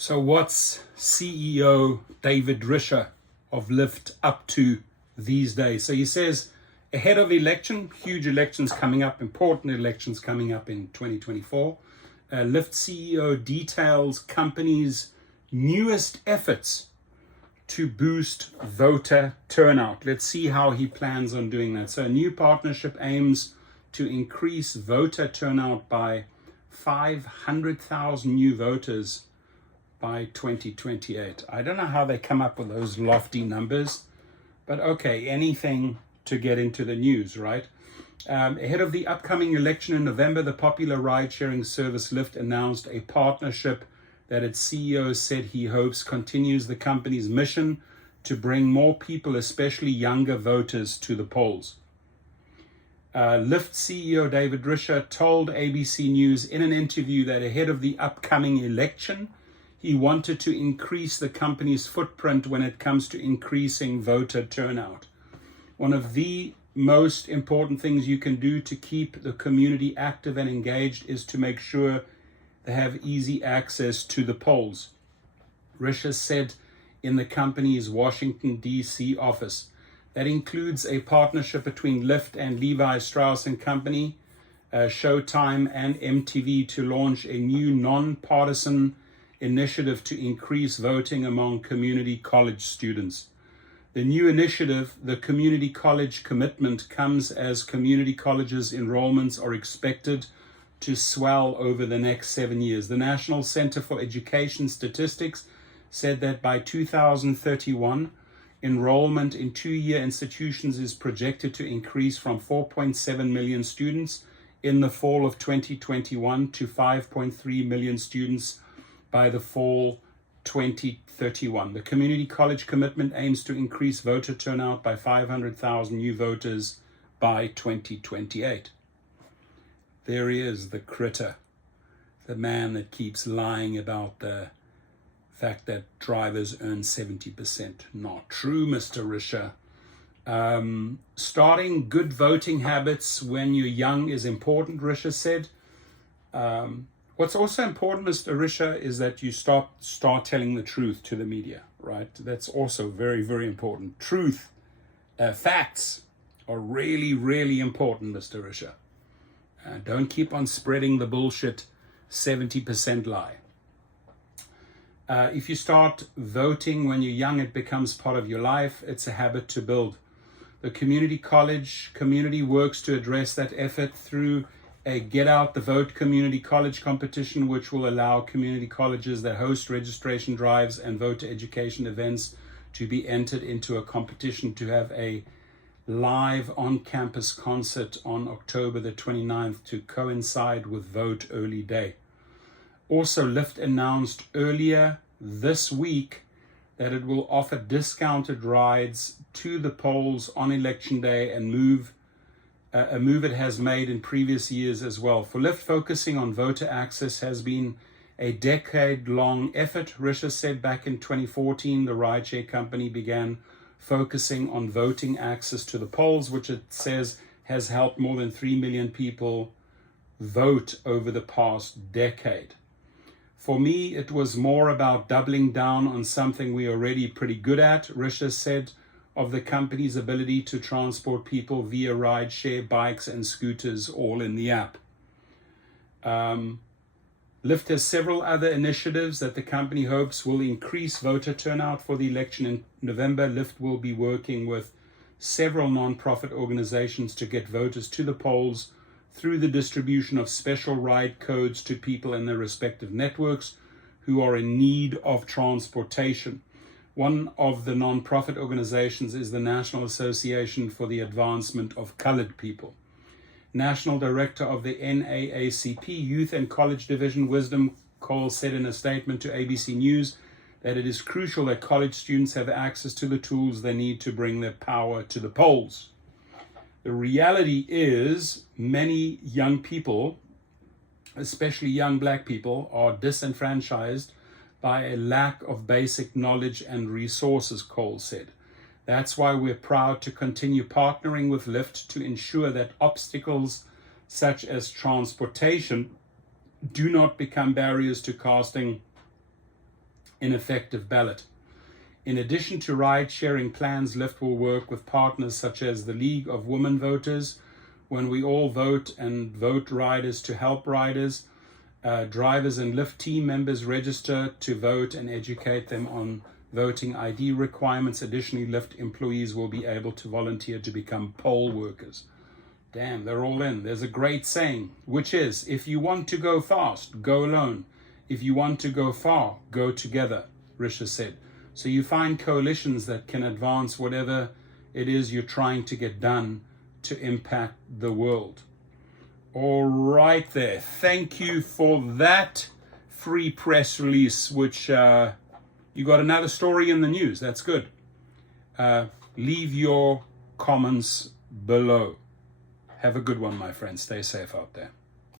So what's CEO David Risher of Lyft up to these days? So he says ahead of the election, huge elections coming up, important elections coming up in 2024, Lyft CEO details company's newest efforts to boost voter turnout. Let's see how he plans on doing that. So a new partnership aims to increase voter turnout by 500,000 new voters by 2028. I don't know how they come up with those lofty numbers, but okay, anything to get into the news, right? Ahead of the upcoming election in November, the popular ride-sharing service Lyft announced a partnership that its CEO said he hopes continues the company's mission to bring more people, especially younger voters, to the polls. Lyft CEO David Risher told ABC News in an interview that ahead of the upcoming election, he wanted to increase the company's footprint when it comes to increasing voter turnout. One of the most important things you can do to keep the community active and engaged is to make sure they have easy access to the polls. Risher said in the company's Washington, D.C. office. That includes a partnership between Lyft and Levi Strauss & Company, Showtime, and MTV to launch a new non-partisan initiative to increase voting among community college students. The new initiative, the Community College Commitment, comes as community colleges enrollments are expected to swell over the next 7 years. The National Center for Education Statistics said that by 2031, enrollment in two-year institutions is projected to increase from 4.7 million students in the fall of 2021 to 5.3 million students by the fall 2031. The Community College Commitment aims to increase voter turnout by 500,000 new voters by 2028. There he is, the critter, the man that keeps lying about the fact that drivers earn 70%. Not true, Mr. Risher. Starting good voting habits when you're young is important, Risher said. What's also important, Mr. Risher, is that you start telling the truth to the media, right? That's also very, very important. Truth, facts are really, really important, Mr. Risher. Don't keep on spreading the bullshit 70% lie. If you start voting when you're young, it becomes part of your life. It's a habit to build. The community college community works to address that effort through a Get Out the Vote community college competition, which will allow community colleges that host registration drives and voter education events to be entered into a competition to have a live on-campus concert on October the 29th to coincide with Vote Early Day. Also, Lyft announced earlier this week that it will offer discounted rides to the polls on Election Day and a move it has made in previous years as well. For Lyft, focusing on voter access has been a decade-long effort. Risher said back in 2014, the rideshare company began focusing on voting access to the polls, which it says has helped more than 3 million people vote over the past decade. For me, it was more about doubling down on something we're already pretty good at, Risher said, of the company's ability to transport people via rideshare, bikes, and scooters, all in the app. Lyft has several other initiatives that the company hopes will increase voter turnout for the election in November. Lyft will be working with several nonprofit organizations to get voters to the polls through the distribution of special ride codes to people in their respective networks who are in need of transportation. One of the nonprofit organizations is the National Association for the Advancement of Colored People. National Director of the NAACP Youth and College Division, Wisdom Cole, said in a statement to ABC News that it is crucial that college students have access to the tools they need to bring their power to the polls. The reality is many young people, especially young Black people, are disenfranchised by a lack of basic knowledge and resources, Cole said. That's why we're proud to continue partnering with Lyft to ensure that obstacles such as transportation do not become barriers to casting ineffective ballot. In addition to ride-sharing plans, Lyft will work with partners such as the League of Women Voters, when we all vote and vote riders to help riders. Drivers and Lyft team members register to vote and educate them on voting ID requirements. Additionally, Lyft employees will be able to volunteer to become poll workers. Damn, they're all in. There's a great saying, which is, if you want to go fast, go alone. If you want to go far, go together, Risha said. So you find coalitions that can advance whatever it is you're trying to get done to impact the world. All right there. Thank you for that free press release, which you got another story in the news. That's good. Leave your comments below. Have a good one, my friends. Stay safe out there.